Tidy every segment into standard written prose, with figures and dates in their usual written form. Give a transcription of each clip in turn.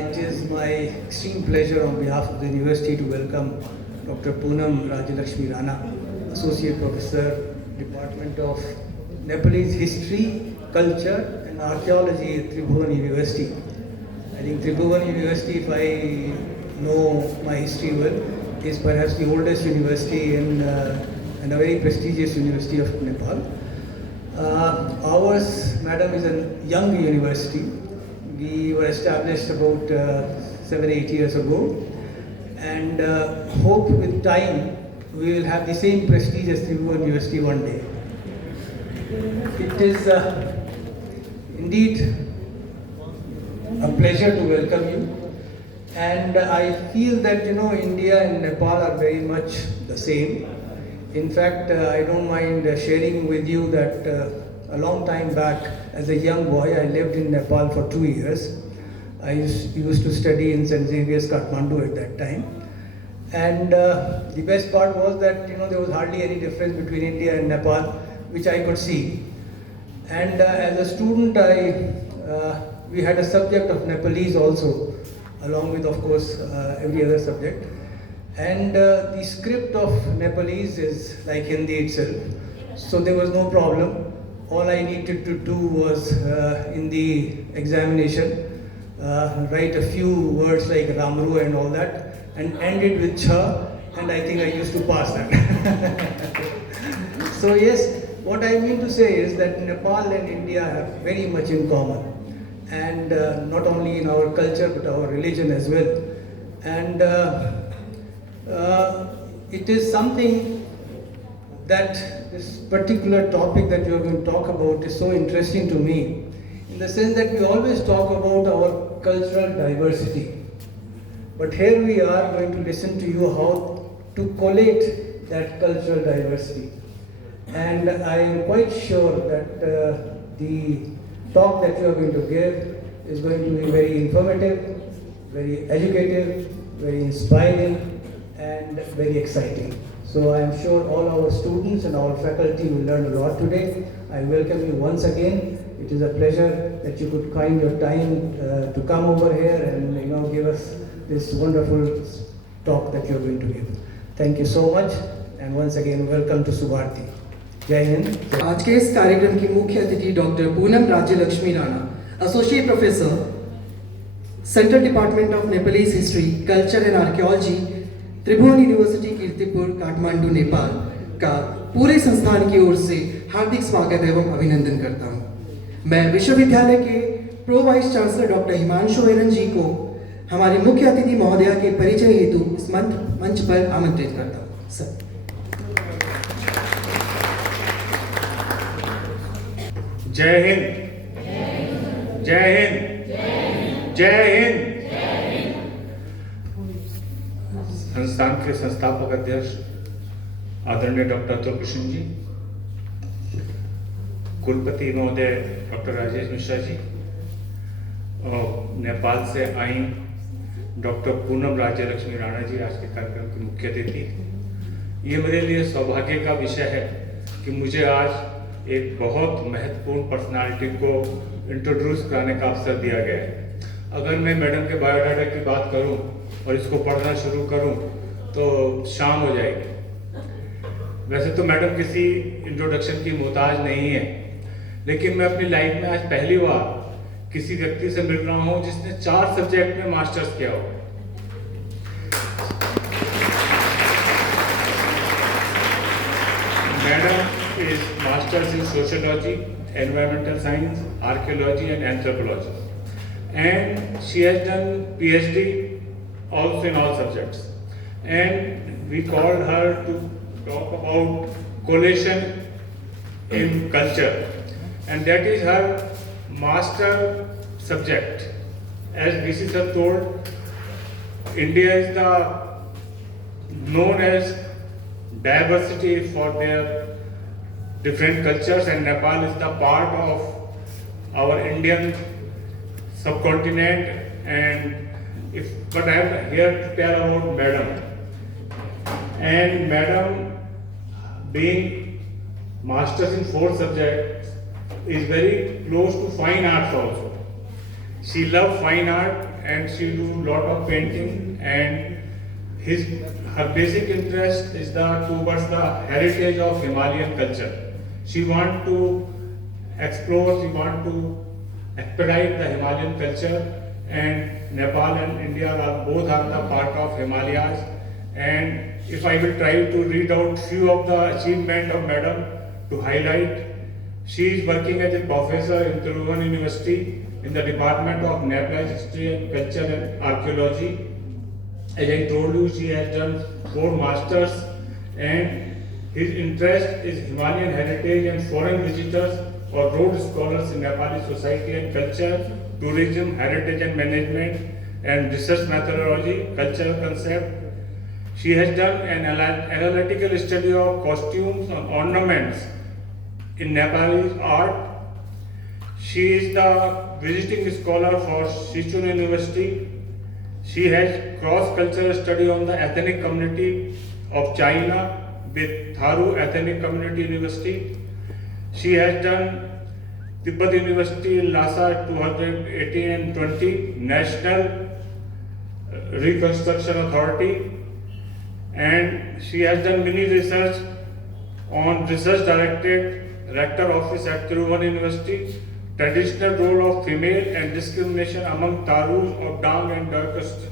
It is my extreme pleasure on behalf of the university to welcome Dr. Poonam Rajalakshmi Rana, Associate Professor, Department of Nepalese History, Culture and Archaeology at Tribhuvan University. I think Tribhuvan University, if I know my history well, is perhaps the oldest university and a very prestigious university of Nepal. Ours, madam, is a young university. We were established about 7-8 years ago, and hope with time we will have the same prestige as Tribhuvan University one day. It is indeed a pleasure to welcome you, and I feel that India and Nepal are very much the same. In fact, I don't mind sharing with you that a long time back, as a young boy, I lived in Nepal for 2 years. I used to study in St. Xavier's, Kathmandu at that time. And the best part was that there was hardly any difference between India and Nepal, which I could see. And as a student, we had a subject of Nepalese also, along with, of course, every other subject. And the script of Nepalese is like Hindi itself, so there was no problem. All I needed to do was, in the examination, write a few words like Ramru and all that, and end it with Cha, and I think I used to pass that. So yes, what I mean to say is that Nepal and India have very much in common, and not only in our culture but our religion as well. And it is something that this particular topic that you are going to talk about is so interesting to me, in the sense that we always talk about our cultural diversity. But here we are going to listen to you how to collate that cultural diversity. And I am quite sure that the talk that you are going to give is going to be very informative, very educative, very inspiring, and very exciting. So I am sure all our students and our faculty will learn a lot today. I welcome you once again. It is a pleasure that you could find your time to come over here and give us this wonderful talk that you are going to give. Thank you so much, and and once again welcome to Subharti. Jai Hind. आज के इस कार्यक्रम की मुख्य अतिथि doctor Poonam राज्य Lakshmi Rana, associate professor, central department of Nepalese history, culture and archaeology, Tribhuvan university Kirtipur, Kathmandu, Nepal का पूरे संस्थान की ओर से हार्दिक स्वागत एवं अभिनंदन करता हूँ। मैं विश्वविद्यालय के pro vice chancellor doctor Himanshu Heran ji को हमारे मुख्य अतिथि महोदया के परिचय हेतु इस मंच पर आमंत्रित करता हूँ। सर। जय हिंद, जय हिंद, जय हिंद। संस्थान के संस्थापक अध्यक्ष आदरणीय डॉक्टर अतुल कृष्ण जी, कुलपति महोदय डॉक्टर राजेश मिश्रा जी, और नेपाल से आई डॉक्टर पूनम राज्य लक्ष्मी राणा जी, आज के कार्यक्रम की मुख्य अतिथि। ये मेरे लिए सौभाग्य का विषय है कि मुझे आज एक बहुत महत्वपूर्ण पर्सनालिटी को इंट्रोड्यूस कराने का अवसर दिया गया है। अगर मैं मैडम के बायोडाटा की बात करूं और इसको पढ़ना शुरू करूं तो शाम हो जाएगी। वैसे तो मैडम किसी इंट्रोडक्शन की मोहताज नहीं है, लेकिन मैं अपनी लाइफ में आज पहली बार किसी व्यक्ति से मिल रहा हूं जिसने 4 सब्जेक्ट में मास्टर्स किया हो। Madam is masters in sociology, environmental science, archaeology and anthropology, and she has done PhD also in all subjects, and we called her to talk about collation in culture, and that is her master subject. As VC sir told, India is known as diversity for their different cultures, and Nepal is the part of our Indian subcontinent. But I am here to tell about Madam. And Madam, being masters in 4 subjects, is very close to fine arts also. She loves fine art and she do lot of painting, and her basic interest is towards the heritage of Himalayan culture. She want to explore, she want to expedite the Himalayan culture, and Nepal and India both are the part of Himalayas. And if I will try to read out few of the achievement of Madam to highlight, she is working as a professor in Tribhuvan University in the Department of Nepalese History and Culture and Archaeology. As I told you, she has done 4 masters, and his interest is Himalayan heritage and foreign visitors or Rhodes scholars in Nepali society and culture, tourism, heritage and management, and research methodology, cultural concept. She has done an analytical study of costumes and ornaments in Nepalese art. She is the visiting scholar for Sichuan University. She has cross-cultural study on the ethnic community of China with Tharu Ethnic Community University. She has done Tibet University in Lhasa 2018 and 20, National Reconstruction Authority, and she has done many research on research directed rector office at Tribhuvan University, traditional role of female and discrimination among Tarus of Dang and Darkest,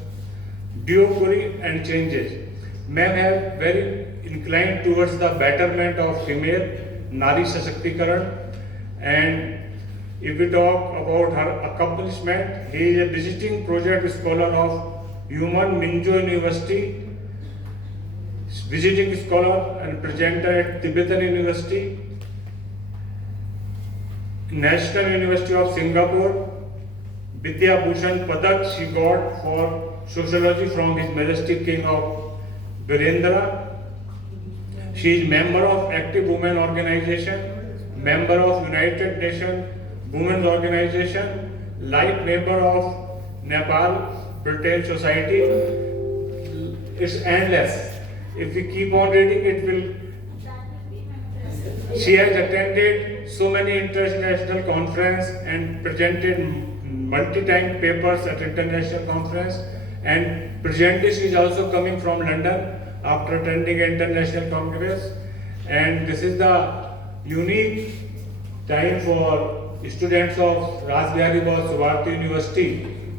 Diokuri and changes. Ma'am have very inclined towards the betterment of female, Nari Sashakti-karan, and if we talk about her accomplishment, he is a visiting project scholar of Human Minjo University, visiting scholar and presenter at Tibetan University, National University of Singapore, Vidya Bhushan Padak she got for sociology from His Majesty King of Virendra. She is member of Active Women Organization, member of United Nations Women's Organization, life member of Nepal Britain Society. It's endless. If we keep on reading, it will. She has attended so many international conferences and presented multi-time papers at international conference. And presently, she is also coming from London. after attending an international congress, and this is the unique time for students of Raj Bihari Bose Bharati University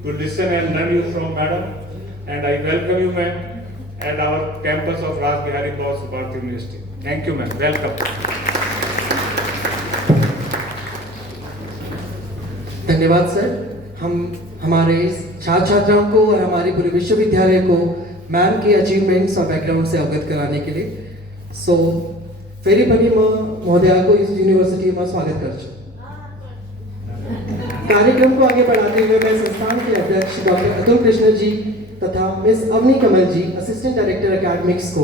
to listen and learn you from madam, and I welcome you ma'am at our campus of Raj Bihari Bose Bharati University. Thank you ma'am, welcome. धन्यवाद sir. हम हमारे छात्र छात्राओं को और हमारे पूरे विश्वविद्यालय को मैम के अचीवमेंट्स और बैकग्राउंड से अवगत कराने के लिए सो फेरी भगी महोदया को इस यूनिवर्सिटी में स्वागत कर कार्यक्रम को आगे बढ़ाते हुए मैं संस्थान के अध्यक्ष डॉक्टर अतुल कृष्ण जी तथा मिस अवनी कमल जी असिस्टेंट डायरेक्टर एकेडमिक्स को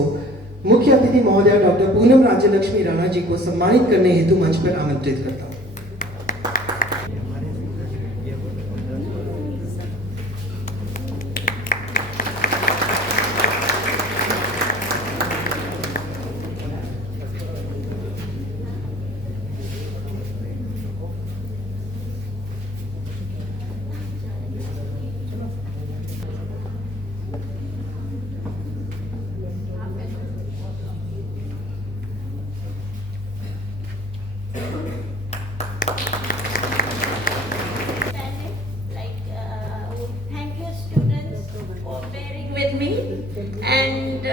मुख्य अतिथि महोदया डॉक्टर पूनम राज्यलक्ष्मी राणा जी को सम्मानित करने हेतु मंच पर आमंत्रित करता हूँ। Thank you students for bearing with me, and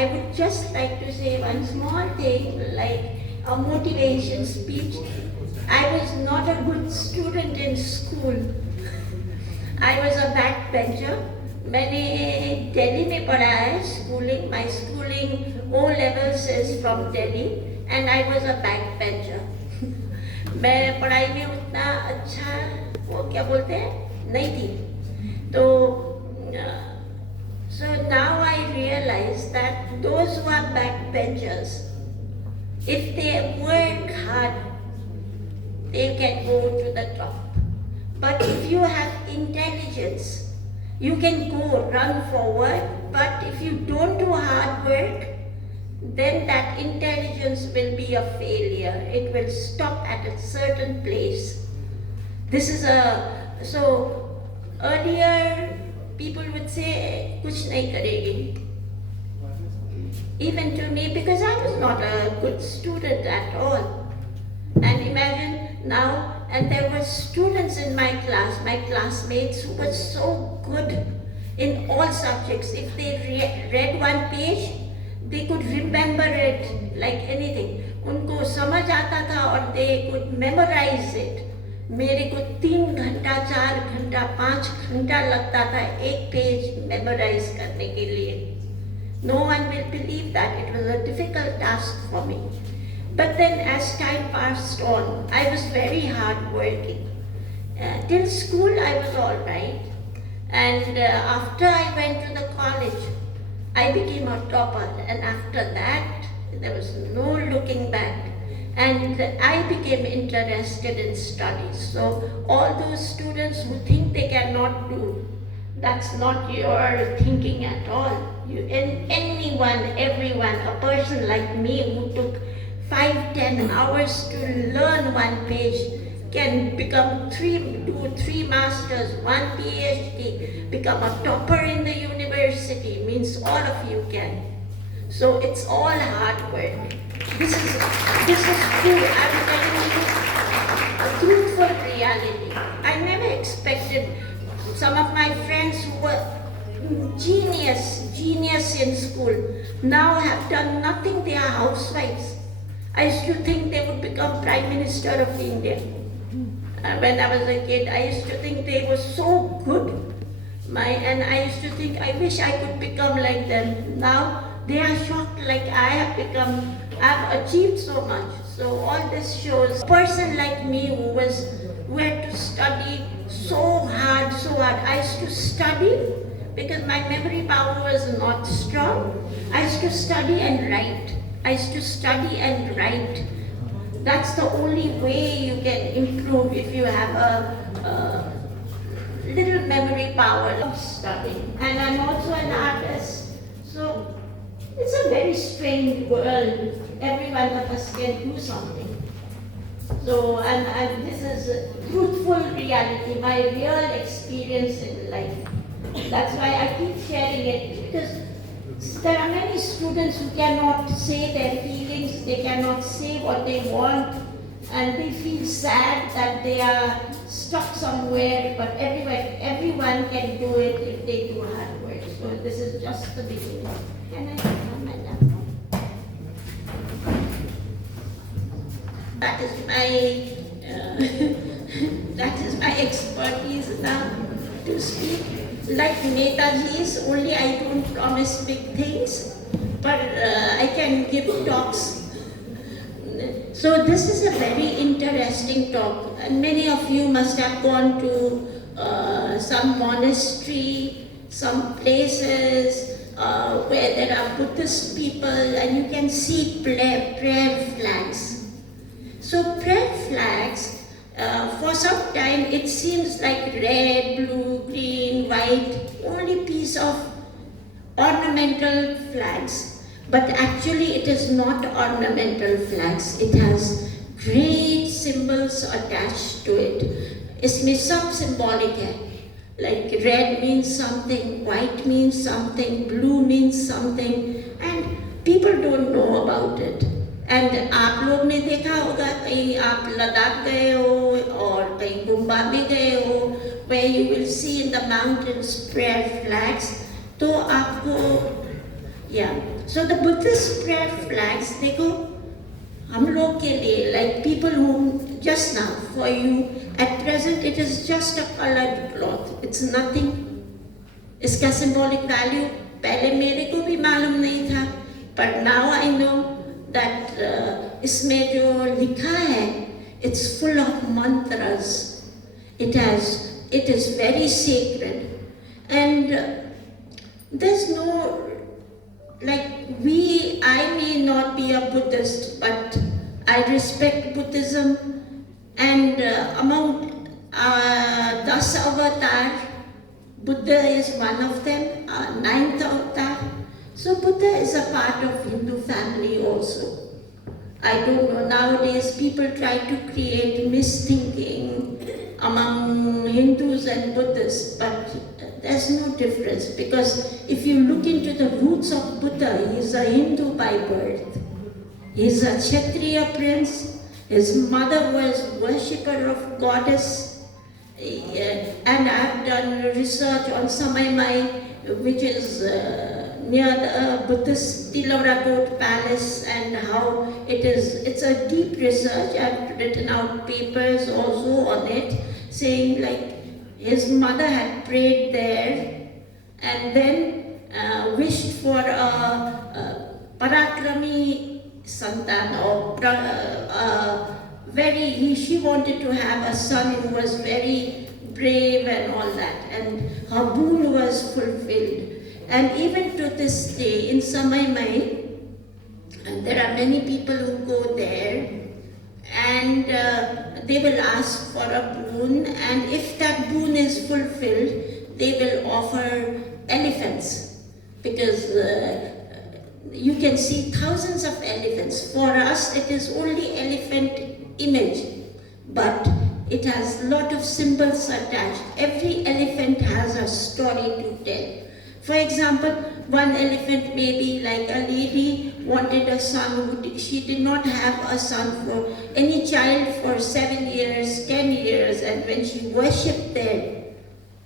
I would just like to say one small thing, like a motivation speech. I was not a good student in school. I was a backbencher. मैंने दिल्ली में पढ़ा है schooling. My schooling O levels is from Delhi, and I was a backbencher. मैं पढ़ाई में उतना अच्छा वो क्या बोलते हैं नहीं थी तो so now I realize that those who are backbenchers, if they work hard, they can go to the top. But if you have intelligence, you can go run forward. But if you don't do hard work, then that intelligence will be a failure. It will stop at a certain place. This is so earlier people would say, kuch nahi karegi. Even to me, because I was not a good student at all. And imagine now, and there were students in my class, my classmates who were so good in all subjects. If they read one page, they could remember it like anything. उनको समझ आता था और they could memorize it. मेरे को 3 घंटा 4 घंटा 5 घंटा लगता था एक पेज memorize करने के लिए. No one will believe that it was a difficult task for me. But then as time passed on, I was very hard working. Till school I was all right. And after I went to the college, I became a topper, and after that, there was no looking back. And I became interested in studies. So all those students who think they cannot do, that's not your thinking at all. Everyone, a person like me who took 5-10 hours to learn one page can become do 3 masters, 1 PhD, become a topper in the university. Means all of you can. So it's all hard work. This is true. I'm telling you a truthful reality. I never expected some of my friends who were genius in school now have done nothing. They are housewives. I used to think they would become Prime Minister of India. When I was a kid, I used to think they were so good. And I used to think, I wish I could become like them. Now they are shocked like I've achieved so much. So all this shows a person like me who had to study so hard. I used to study because my memory power was not strong. I used to study and write. That's the only way you can improve if you have a little memory power of studying. And I'm also an artist. So it's a very strange world. Every one of us can do something. So this is a truthful reality, my real experience in life. That's why I keep sharing it, because there are many students who cannot say their feelings, they cannot say what they want, and they feel sad that they are stuck somewhere, but everyone can do it if they do hard work. So this is just the beginning. Can I have my laptop? That is that is my expertise now to speak. Like Netaji's, only I don't promise big things, but I can give talks. So this is a very interesting talk, and many of you must have gone to some monastery, some places where there are Buddhist people, and you can see prayer flags. So prayer flags, for some time it seems like red, blue, green, white, only piece of ornamental flags. But actually it is not ornamental flags. It has great symbols attached to it. इसमें सब symbolic है. Like red means something, white means something, blue means something, and people don't know about it. And आप लोग ने देखा होगा, कहीं आप लद्दाख गए हो और कहीं गुम्बा में गए हो, where you will see in the mountains prayer flags. तो आपको yeah. So the Buddhist prayer flags, देखो हम लोग के लिए, like people who just now for you, at present it is just a colored cloth. It's nothing. इसका symbolic value पहले मेरे को भी मालूम नहीं था, but now I know that इसमें जो लिखा है, it's full of mantras. It is very sacred, and there's no. Like I may not be a Buddhist, but I respect Buddhism, and among 10 avatar, Buddha is one of them, 9th avatar. So Buddha is a part of Hindu family also. I don't know, nowadays people try to create misthinking among Hindus and Buddhists, but there's no difference, because if you look into the roots of Buddha, he is a Hindu by birth. He is a Kshatriya prince. His mother was worshipper of goddess. And I've done research on Samaimai, which is near the Buddhist Tilavrakot Palace, and how it's a deep research. I've written out papers also on it, saying like his mother had prayed there and then wished for a Parakrami Santan, or she wanted to have a son who was very brave and all that, and her boon was fulfilled. And even to this day in Samaimai, and there are many people who go there, and they will ask for a boon, and if that boon is fulfilled, they will offer elephants, because you can see thousands of elephants. For us, it is only elephant image, but it has a lot of symbols attached. Every elephant has a story to tell. For example, one elephant may be like a lady wanted a son. She did not have a son for any child for 7 years, 10 years, and when she worshipped there,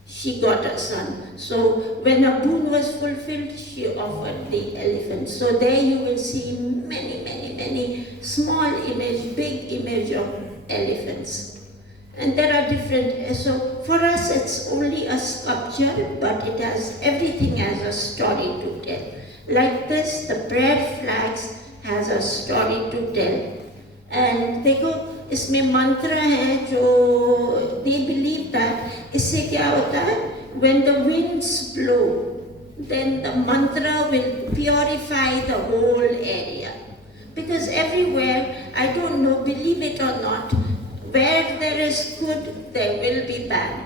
she got a son. So when a boon was fulfilled, she offered the elephant. So there you will see many, many, many small image, big image of elephants. And there are different, so for us it's only a sculpture, but it has, everything has a story to tell. Like this, the prayer flags has a story to tell. And देखो इसमें मंत्र है जो they believe that इससे क्या होता है, when the winds blow, then the mantra will purify the whole area. Because everywhere, I don't know, believe it or not, where there is good, there will be bad.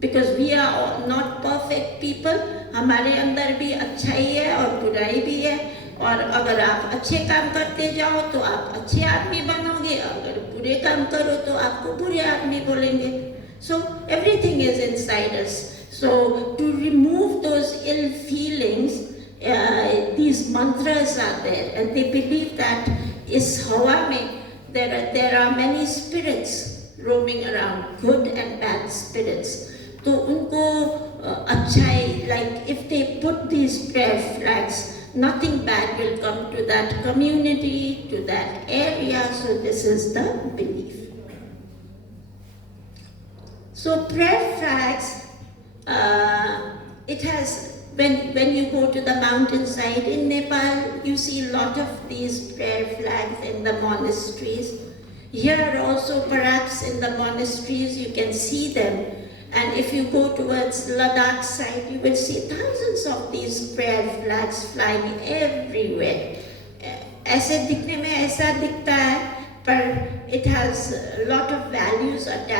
Because we are all not perfect people, हमारे अंदर भी अच्छाई है और बुराई भी है, और अगर आप अच्छे काम करते जाओ तो आप अच्छे आदमी बनोगे, अगर बुरे काम करो तो आपको बुरे आदमी बोलेंगे. So everything is inside us. So to remove those ill feelings, these mantras are there, and they believe that is hawa mein there are many spirits roaming around, good and bad spirits. So unko achai, like if they put these prayer flags, nothing bad will come to that community, to that area. So this is the belief. So prayer flags, it has, when you go to the mountainside in Nepal, you see a lot of these prayer flags in the monasteries. Here also, perhaps in the monasteries, you can see them. And if you go towards Ladakh side, you will see thousands of these prayer flags flying everywhere. ऐसे दिखने में ऐसा दिखता है, पर it has a lot of values attached.